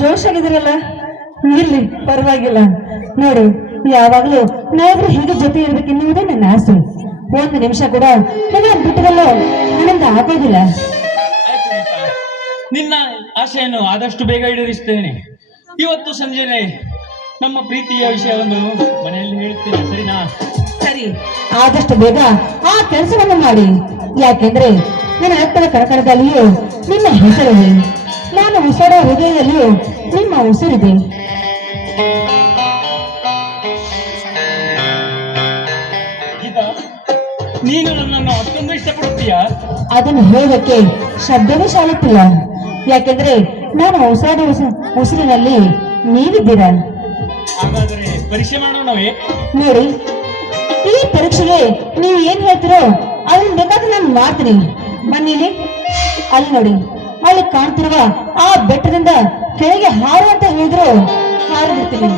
ಜೋಶಾಗಿದ್ದೀರಲ್ಲ, ಇರ್ಲಿ ಪರವಾಗಿಲ್ಲ. ನೋಡಿ, ಯಾವಾಗ್ಲೂ ನಾವಿಬ್ರು ಹೀಗೆ ಜೊತೆ ಇರ್ಬೇಕೆನ್ನುವುದೇ ನನ್ನ ಆಸೆ. ಒಂದು ನಿಮಿಷ ಕೂಡ ನನ್ನ ಬಿಟ್ಟದಲ್ಲೋ ನನ್ನಿಂದ ಆಗೋದಿಲ್ಲ. ನಿನ್ನ ಆಶೆಯನ್ನು ಆದಷ್ಟು ಬೇಗ ಈಡೇರಿಸ್ತೇನೆ. ಇವತ್ತು ಸಂಜೆನೆ ನಮ್ಮ ಪ್ರೀತಿಯ ವಿಷಯವನ್ನು ಮನೆಯಲ್ಲಿ ಹೇಳುತ್ತೇನೆ, ಸರಿನಾ? ಸರಿ, ಆದಷ್ಟು ಬೇಗ ಆ ಕೆಲಸವನ್ನು ಮಾಡಿ. ಯಾಕೆಂದ್ರೆ ನನ್ನ ರಕ್ತದ ಕಣಕಣದಲ್ಲಿಯೂ ನಿಮ್ಮ ಹೆಸರಿದೆ, ನಾನು ಉಸಿರೋ ಹೃದಯದಲ್ಲಿಯೂ ನಿಮ್ಮ ಉಸಿರಿದೆ. ನೀನು ನನ್ನನ್ನು ಅಷ್ಟೊಂದು ಇಷ್ಟಪಡುತ್ತೀಯಾ? ಅದನ್ನು ಹೇಳೋದಕ್ಕೆ ಶಬ್ದವೇ ಸಾಲುತ್ತಿಲ್ಲ. ಯಾಕೆಂದ್ರೆ ನಾನು ಉಸಿರಾದ ಉಸಿರಿನಲ್ಲಿ ನೀವಿದ್ದೀರಾ. ಹಾಗಾದರೆ ಪರೀಕ್ಷೆ ಮಾಡೋಣವೇ? ನೋಡಿ, ಈ ಪರೀಕ್ಷೆಗೆ ನೀವು ಏನ್ ಹೇಳ್ತೀರೋ ಅದನ್ನ ಬೇಕಾದ್ರೆ ನಾನು ಮಾಡ್ತೀನಿ. ಬನ್ನಿಲಿ, ಅಲ್ಲಿ ನೋಡಿ, ಅಲ್ಲಿ ಕಾಣ್ತಿರುವ ಆ ಬೆಟ್ಟದಿಂದ ಕೆಳಗೆ ಹಾರು ಅಂತ ಹೇಳಿದ್ರು ಹಾರಿಬಿಡ್ತೀನಿ.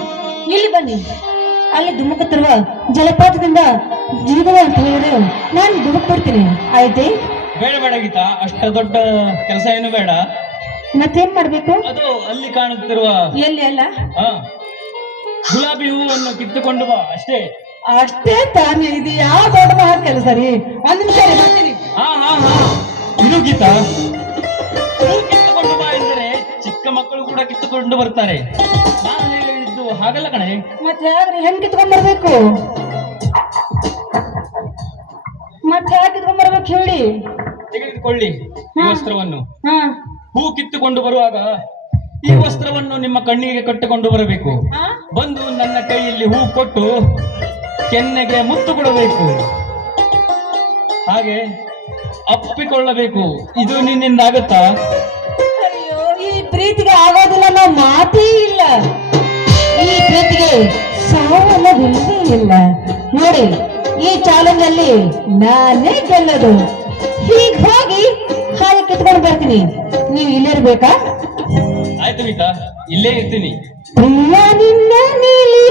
ಇಲ್ಲಿ ಬನ್ನಿ, ಅಲ್ಲಿ ಧುಮುಕುತ್ತಿರುವ ಜಲಪಾತದಿಂದ ಜಿಗಿದ ಅಂತ ಹೇಳಿದ್ರು ನಾನು ಧುಮುಕ್ಬಿಡ್ತೀನಿ. ಆಯ್ತೆ? ಬೇಡ ಬೇಡ ಗೀತಾ, ಅಷ್ಟ ದೊಡ್ಡ ಕೆಲಸ ಏನು ಬೇಡ. ಮತ್ತೇನ್ ಮಾಡ್ಬೇಕು? ಅದು ಅಲ್ಲಿ ಕಾಣುತ್ತಿರುವ ಎಲ್ಲಿ ಅಲ್ಲ ಗುಲಾಬಿ ಹೂವನ್ನು ಕಿತ್ತುಕೊಂಡು ಬಾ, ಅಷ್ಟೇ. ಅಷ್ಟೇ ತಾನೇ? ಇದು ಯಾವ ದೊಡ್ಡ ಮಹಾ ಕೆಲಸ ರೀ. ಒಂದ್ ನಿಮಿಷ ಬರ್ತೀನಿ. ಹಾ ಹಾ ಹಾ, ಇದು ಗೀತಾ, ಹೂ ಕಿತ್ತುಕೊಂಡು ಬಾ ಎಂದರೆ ಚಿಕ್ಕ ಮಕ್ಕಳು ಕೂಡ ಕಿತ್ತುಕೊಂಡು ಬರ್ತಾರೆ. ನಾನು ಹೇಳಿದ್ದು ಹಾಗಲ್ಲ ಕಣೆ. ಮತ್ತೆ ಯಾವ್ದು ಹೆಂಗ್ ಕಿತ್ಕೊಂಡ್ ಬರ್ಬೇಕು? ಮತ್ತೆ ಯಾಕೆ ಕಿತ್ಕೊಂಡ್ ಬರ್ಬೇಕು ಹೇಳಿ? ತೆಗೆದುಕೊಳ್ಳಿ ಈ ವಸ್ತ್ರವನ್ನು. ಹಾ, ಹೂ ಕಿತ್ತುಕೊಂಡು ಬರುವಾಗ ಈ ವಸ್ತ್ರವನ್ನು ನಿಮ್ಮ ಕಣ್ಣಿಗೆ ಕಟ್ಟಿಕೊಂಡು ಬರಬೇಕು. ಬಂದು ನನ್ನ ಕೈಯಲ್ಲಿ ಹೂ ಕೊಟ್ಟು ಕೆನ್ನೆಗೆ ಮುತ್ತು ಕೊಡಬೇಕು, ಹಾಗೆ ಅಪ್ಪಿಕೊಳ್ಳಬೇಕು. ಇದು ನಿನ್ನಿಂದ ಆಗತ್ತಾ? ಅಯ್ಯೋ, ಈ ಪ್ರೀತಿಗೆ ಆಗೋದಿಲ್ಲ, ನಾವು ಮಾತೇ ಇಲ್ಲ. ಈ ಪ್ರೀತಿಗೆ ಸಾವನ್ನವಿಲ್ಲವೇ ಇಲ್ಲ. ನೋಡಿ, ಈ ಚಾಲೆಂಜ್ ಅಲ್ಲಿ ನಾನೇ ಗೆಲ್ಲೋದು. ಹೀಗೆ ಹೋಗಿ ಹಾಗೆ ಕಿತ್ಕೊಂಡು ಬರ್ತೀನಿ. ನೀವು ಇಲ್ಲಿರ್ಬೇಕಾ? ಆಯ್ತು ಗೀತಾ, ಇಲ್ಲೇ ಇರ್ತೀನಿ. ಪ್ರಿಯ ನಿನ್ನ ನೀಲಿ